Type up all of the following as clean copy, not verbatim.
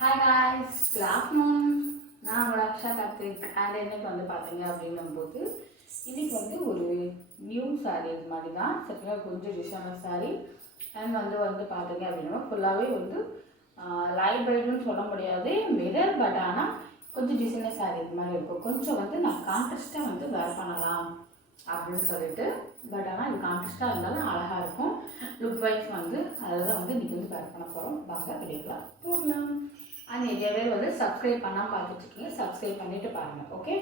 Hi guys, good afternoon. நான் உங்கள் Aqsa Karthik. And இன்னைக்கு வந்து பார்த்தீங்க அப்படின்னும்போது இன்றைக்கி வந்து ஒரு நியூ சாரீ இது மாதிரி தான் சரிங்களா. கொஞ்சம் டிசைனர் சாரீ அண்ட் வந்து பார்த்தீங்க அப்படின்னா ஃபுல்லாகவே வந்து லைட் பிரைட்னு சொல்ல முடியாது, மிரர். பட் ஆனால் கொஞ்சம் டிசைனர் சாரீ இது மாதிரி இருக்கும். கொஞ்சம் வந்து நான் கான்ட்ராஸ்ட்டாக வந்து வேர் பண்ணலாம் அப்படின்னு சொல்லிட்டு. பட் ஆனால் இது கான்ட்ராஸ்ட்டாக இருந்தாலும் அழகாக இருக்கும். லுக் வைஸ் வந்து அதை தான் வந்து இன்றைக்கி வந்து வேர் பண்ண போகிறோம். வாங்க வீடியோக்கலாம் போடலாம். அண்ட் நிறைய பேர் வந்து சப்ஸ்கிரைப் பண்ணாமல் பார்த்துட்ருக்கீங்க, சப்ஸ்கிரைப் பண்ணிவிட்டு பாருங்கள். ஓகே,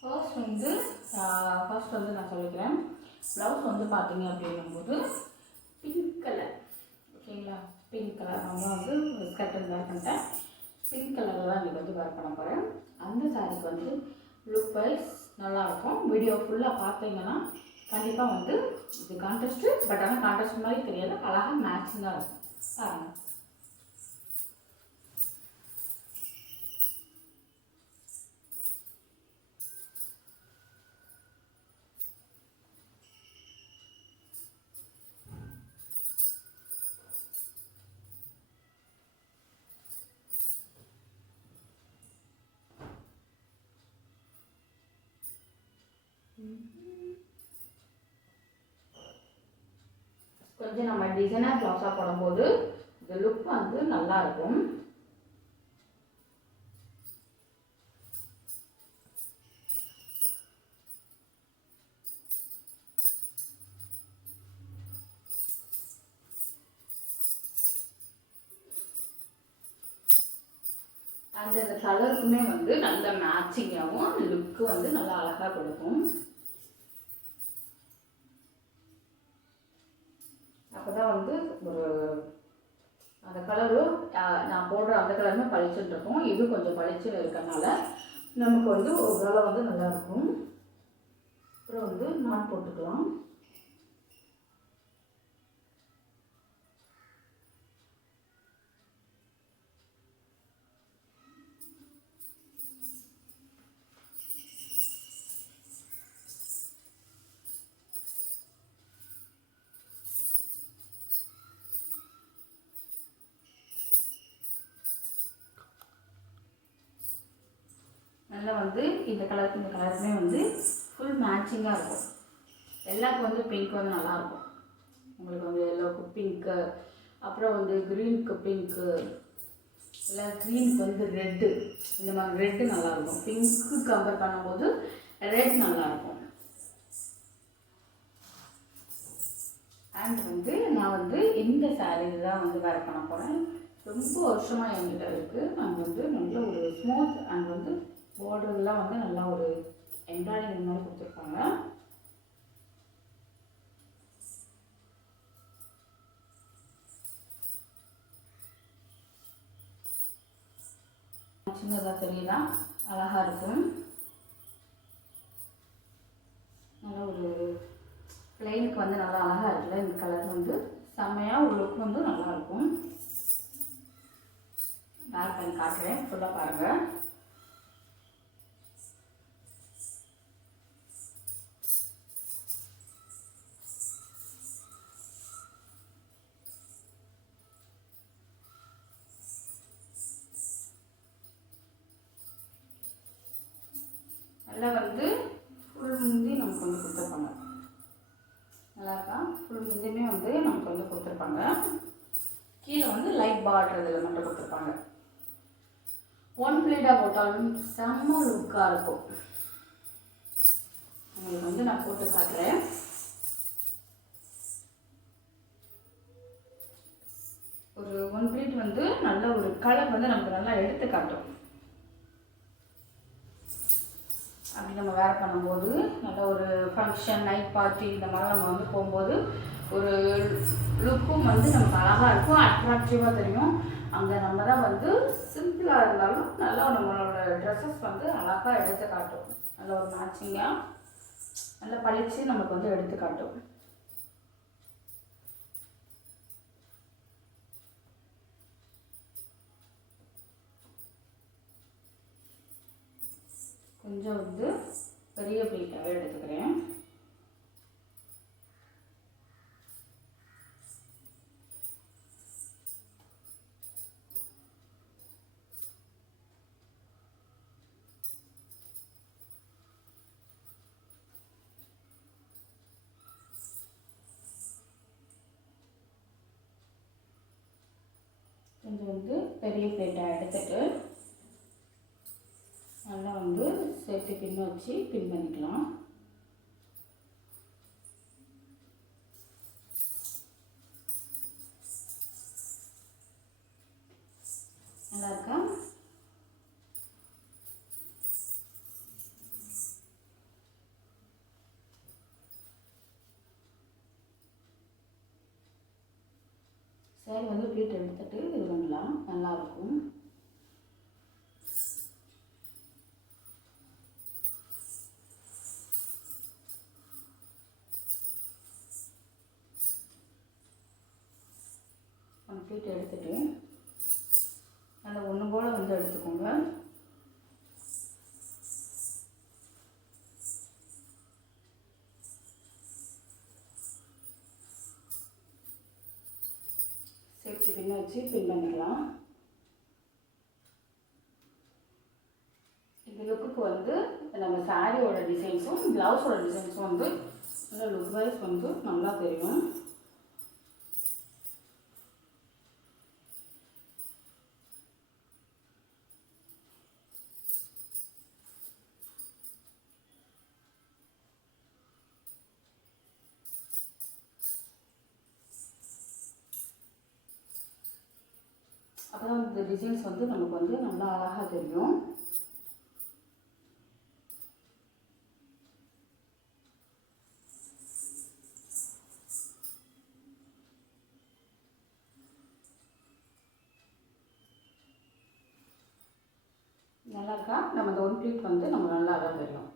ஃபர்ஸ்ட் வந்து நான் சொல்லிக்கிறேன். ப்ளவுஸ் வந்து பார்த்தீங்க அப்படிங்கும்போது பிங்க் கலர். ஓகேங்களா, பிங்க் கலர். நம்ம வந்து ஸ்கர்ட் வேர் பண்ணிட்டேன். பிங்க் கலரில் தான் இன்றைக்கி வந்து வேர் பண்ண போகிறேன். அந்த சாரீக்கு வந்து லுக் வைஸ் நல்லாயிருக்கும். வீடியோ ஃபுல்லாக பார்த்தீங்கன்னா கண்டிப்பாக வந்து இது கான்ட்ராஸ்ட்டு. பட் ஆனால் கான்ட்ராஸ்ட் மாதிரி தெரியாது, அழகாக மேட்சிங்காக இருக்கும். பாருங்கள். கொஞ்சம் நம்ம டிசைனர் ப்ளவுஸாக போடும்போது இந்த லுக் வந்து நல்லா இருக்கும். அந்த கலருக்குமே வந்து நல்ல மேட்சிங்காகவும் லுக்கு வந்து நல்லா அழகாக கொடுக்கும். அப்போ தான் வந்து ஒரு அந்த கலரும் நான் போடுற அந்த கலருமே பளிச்சுன்னு இருக்கும். இது கொஞ்சம் பளிச்சுன்னு இருக்கிறதுனால நமக்கு வந்து ஓரளவு வந்து நல்லாயிருக்கும். அப்புறம் வந்து நாட் போட்டுக்கலாம். நல்லா வந்து இந்த கலருக்கு இந்த கலருமே வந்து ஃபுல் மேட்சிங்காக இருக்கும். எல்லாருக்கும் வந்து பிங்க் வந்து நல்லாயிருக்கும். உங்களுக்கு வந்து எல்லோவுக்கு பிங்க்கு, அப்புறம் வந்து க்ரீனுக்கு பிங்க்கு, இல்லை க்ரீனுக்கு வந்து ரெட்டு, இந்த மாதிரி ரெட்டு நல்லாயிருக்கும். பிங்க்கு கம்பேர் பண்ணும்போது ரெட் நல்லாயிருக்கும். அண்ட் வந்து நான் வந்து இந்த சாரீ தான் வந்து வேர் பண்ண போகிறேன். ரொம்ப வருஷமாக என்கிட்ட இருக்குது. நான் வந்து நல்ல ஒரு ஸ்மூத் அண்ட் வந்து பார்டர்லாம் வந்து நல்லா ஒரு எம்ப்ராய்டிங் மாதிரி கொடுத்துருப்பாங்க. சின்னதாக தெரியுதா, அழகாக இருக்கும். நல்லா ஒரு பிளெயினுக்கு வந்து நல்லா அழகாக இருக்குல்ல. இந்த கலர் வந்து செம்மையாக ஒரு லுக் வந்து நல்லாயிருக்கும். வேர் பண்ணி காட்டுறேன், ஃபுல்லாக பாருங்கள். நல்லா வந்து ஃபுல் முந்தி நமக்கு வந்து கொடுத்துருப்பாங்க. நல்லா இருக்கா? ஃபுல் முந்தியுமே வந்து நமக்கு வந்து கொடுத்துருப்பாங்க. கீழே வந்து லைட் பார்டர் இதில் மட்டும் கொடுத்துருப்பாங்க. ஒன் பிளேடாக போட்டாலும் செம்ம லுக்காக இருக்கும். உங்களுக்கு வந்து நான் போட்டு காட்டுறேன். ஒரு ஒன் பிளேட் வந்து நல்ல ஒரு கலர் வந்து நமக்கு நல்லா எடுத்து காட்டும். அப்படி நம்ம வேர் பண்ணும்போது நல்ல ஒரு ஃபங்க்ஷன், நைட் பார்ட்டி இந்த மாதிரி நம்ம வந்து போகும்போது ஒரு லுக்கும் வந்து நமக்கு அழகாக இருக்கும், அட்ராக்டிவாக தெரியும். அங்கே நம்ம தான் வந்து சிம்பிளாக இருந்தாலும் நல்லா நம்மளோட ட்ரெஸ்ஸஸ் வந்து அழகாக எடுத்து காட்டும். நல்ல ஒரு மேட்சிங்காக நல்லா பளிச்சு நமக்கு வந்து எடுத்து காட்டும். கொஞ்சம் வந்து பெரிய பிளேட்டாகவே எடுத்துக்கிறேன். பெரிய பிளேட்டை எடுத்துட்டு நல்லா வந்து சேஃப்டி பின் வச்சு பின் பண்ணிக்கலாம். நல்லா இருக்கா? சரி வந்து பிளேட் எடுத்துட்டு இது பண்ணலாம், நல்லாயிருக்கும். பிளேட் எடுத்துட்டு நல்லா ஒன்று போல் வந்து எடுத்துக்கோங்க. சேஃப்டி பின்ன வச்சு பின் பண்ணிக்கலாம். இந்த லுக்குக்கு வந்து நம்ம சாரியோட டிசைன்ஸும் ப்ளவுஸோட டிசைன்ஸும் வந்து நல்லா லுக் வைஸ் வந்து நல்லா தெரியும். அப்போ இந்த டிசைன்ஸ் வந்து நமக்கு வந்து நல்லா அழகாக தெரியும். நல்லா இருக்கா? நம்ம இந்த ஒன் ப்ளீட் வந்து நம்ம நல்லா அழகாக தெரியும்.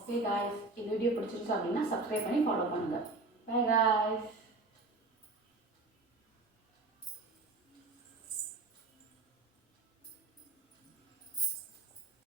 ஓகே காய்ஸ், இந்த வீடியோ பிடிச்சிருச்சு அப்படின்னா சப்ஸ்கிரைப் பண்ணி ஃபாலோ பண்ணுங்கள். By guys.